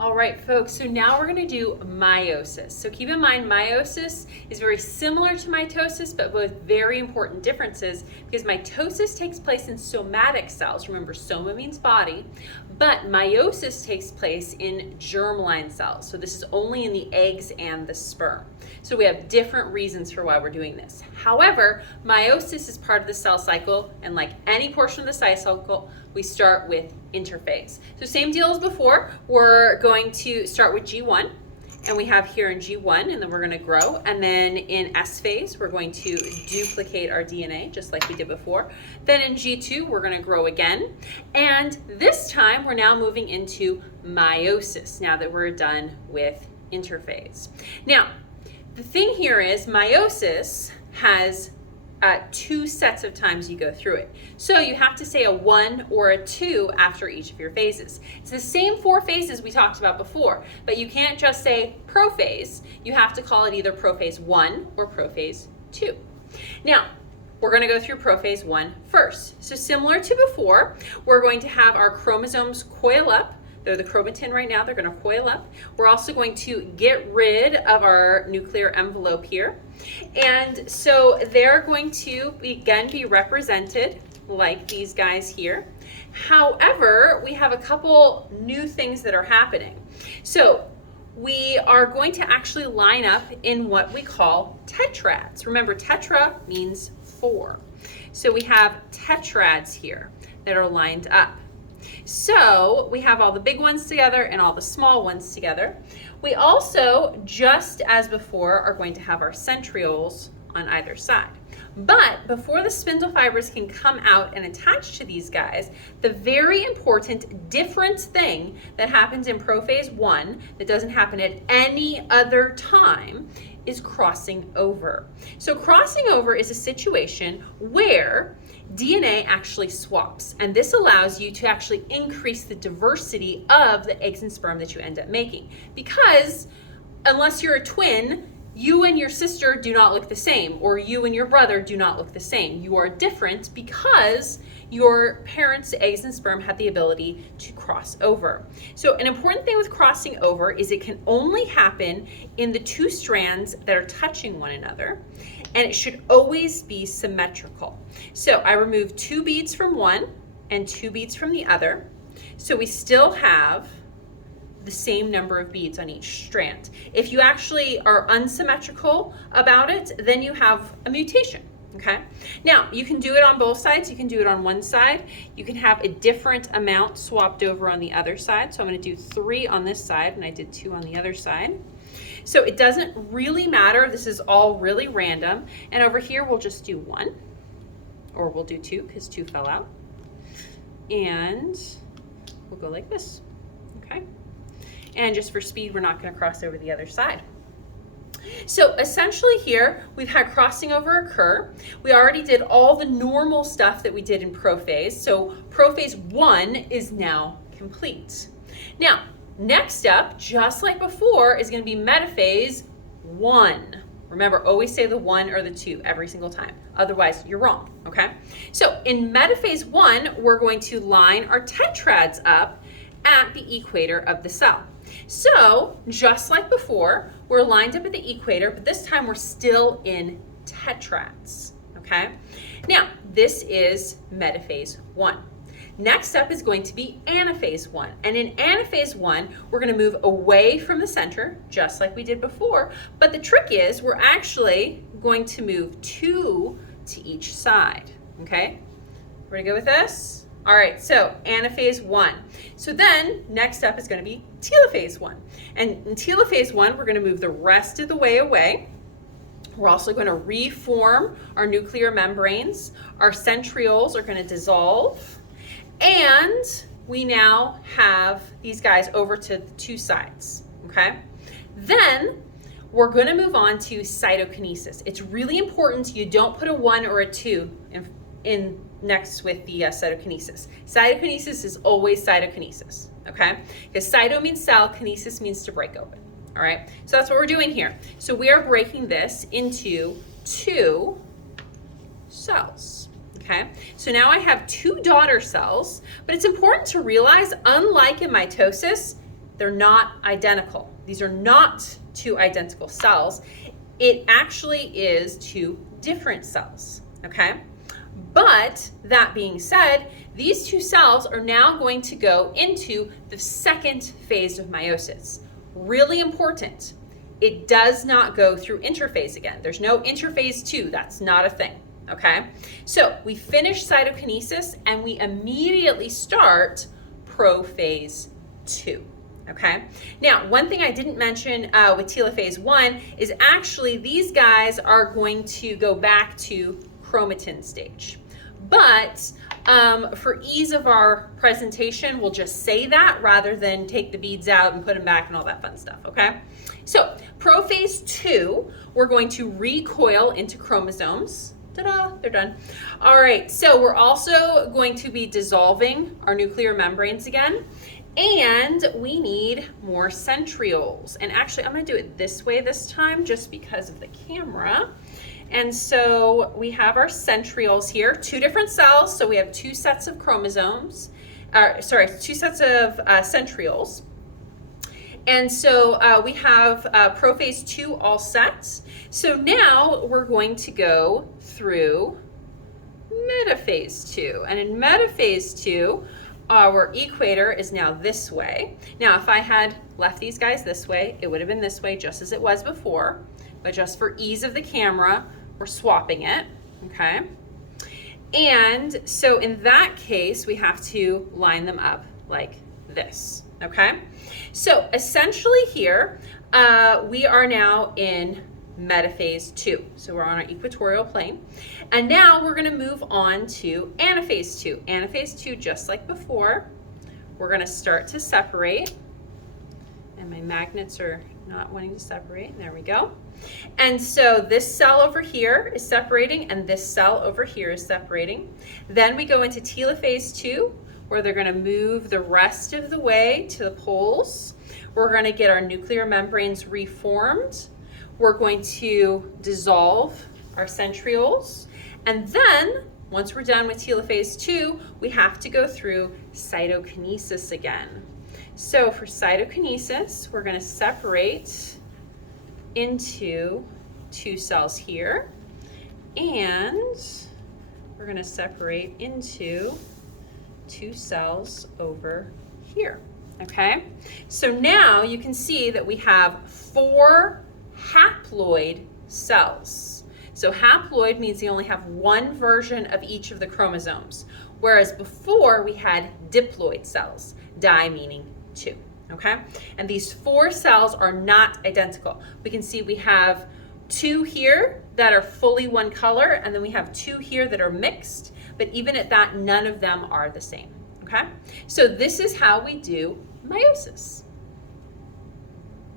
All right, folks, so now we're going to do meiosis. So keep in mind, meiosis is very similar to mitosis, but with very important differences because mitosis takes place in somatic cells. Remember, soma means body, but meiosis takes place in germline cells. So this is only in the eggs and the sperm. So we have different reasons for why we're doing this. However, meiosis is part of the cell cycle, and like any portion of the cell cycle, we start with interphase. So same deal as before, we're going to start with G1, and we have here in G1, and then we're going to grow. And then in S phase, we're going to duplicate our DNA, just like we did before. Then in G2, we're going to grow again. And this time, we're now moving into meiosis, now that we're done with interphase. Now, the thing here is meiosis has two sets of times you go through it. So you have to say a 1 or a 2 after each of your phases. It's the same 4 phases we talked about before, but you can't just say prophase. You have to call it either prophase 1 or prophase 2. Now, we're going to go through prophase 1 first. So similar to before, we're going to have our chromosomes coil up. They're the chromatin right now. They're going to coil up. We're also going to get rid of our nuclear envelope here. And so they're going to, again, be represented like these guys here. However, we have a couple new things that are happening. So we are going to actually line up in what we call tetrads. Remember, tetra means 4. So we have tetrads here that are lined up. So we have all the big ones together and all the small ones together. We also, just as before, are going to have our centrioles on either side. But before the spindle fibers can come out and attach to these guys, the very important different thing that happens in prophase 1 that doesn't happen at any other time is crossing over. So crossing over is a situation where DNA actually swaps, and this allows you to actually increase the diversity of the eggs and sperm that you end up making. Because unless you're a twin, you and your sister do not look the same, or you and your brother do not look the same. You are different because your parents' eggs and sperm have the ability to cross over. So an important thing with crossing over is it can only happen in the 2 strands that are touching one another, and it should always be symmetrical. So I removed 2 beads from one and 2 beads from the other. So we still have the same number of beads on each strand. If you actually are unsymmetrical about it, then you have a mutation. Okay. Now you can do it on both sides. You can do it on one side. You can have a different amount swapped over on the other side. So I'm going to do 3 on this side, and I did 2 on the other side. So it doesn't really matter. This is all really random. And over here, we'll just do 1, or we'll do 2 because 2 fell out. And we'll go like this. Okay. And just for speed, we're not going to cross over the other side. So essentially here, we've had crossing over occur. We already did all the normal stuff that we did in prophase. So prophase 1 is now complete. Now, next up, just like before, is going to be metaphase 1. Remember, always say the 1 or the 2 every single time. Otherwise, you're wrong, okay? So in metaphase 1, we're going to line our tetrads up at the equator of the cell. So just like before, we're lined up at the equator, but this time we're still in tetrads, okay? Now, this is metaphase 1. Next up is going to be anaphase 1. And in anaphase 1, we're going to move away from the center, just like we did before. But the trick is we're actually going to move 2 to each side, okay? We're going to go with this? All right, so anaphase 1. So then next up is going to be telophase 1. And in telophase 1, we're going to move the rest of the way away. We're also going to reform our nuclear membranes. Our centrioles are going to dissolve. And we now have these guys over to the 2 sides, okay? Then we're going to move on to cytokinesis. It's really important you don't put a 1 or a 2 in next with the cytokinesis. Cytokinesis is always cytokinesis, okay? Because cyto means cell, kinesis means to break open, all right? So that's what we're doing here. So we are breaking this into 2 cells, okay? So now I have 2 daughter cells, but it's important to realize, unlike in mitosis, they're not identical. These are not two identical cells. It actually is two different cells, okay? But that being said, these two cells are now going to go into the second phase of meiosis. Really important. It does not go through interphase again. There's no interphase 2. That's not a thing, okay? So we finish cytokinesis and we immediately start prophase 2. Okay. Now, one thing I didn't mention with telophase 1 is actually these guys are going to go back to chromatin stage. But for ease of our presentation, we'll just say that rather than take the beads out and put them back and all that fun stuff, okay? So prophase 2, we're going to recoil into chromosomes. Ta-da, they're done. All right, so we're also going to be dissolving our nuclear membranes again. And we need more centrioles. And actually, I'm going to do it this way this time just because of the camera. And so we have our centrioles here, two different cells. So we have two sets of chromosomes, two sets of centrioles. And so we have prophase 2 all set. So now we're going to go through metaphase 2. And in metaphase 2, our equator is now this way. Now, if I had left these guys this way, it would have been this way just as it was before. But just for ease of the camera, we're swapping it, okay? And so in that case, we have to line them up like this, okay? So essentially here, we are now in metaphase 2. So we're on our equatorial plane. And now we're going to move on to anaphase 2. Anaphase 2, just like before, we're going to start to separate. And my magnets are not wanting to separate. There we go. And so this cell over here is separating, and this cell over here is separating. Then we go into telophase 2, where they're going to move the rest of the way to the poles. We're going to get our nuclear membranes reformed. We're going to dissolve our centrioles. And then, once we're done with telophase 2, we have to go through cytokinesis again. So for cytokinesis, we're going to separate into two cells here. And we're going to separate into two cells over here. Okay? So now you can see that we have 4 haploid cells. So haploid means you only have one version of each of the chromosomes, whereas before we had diploid cells, di meaning 2, okay? And these 4 cells are not identical. We can see we have 2 here that are fully one color, and then we have 2 here that are mixed, but even at that, none of them are the same, okay? So this is how we do meiosis.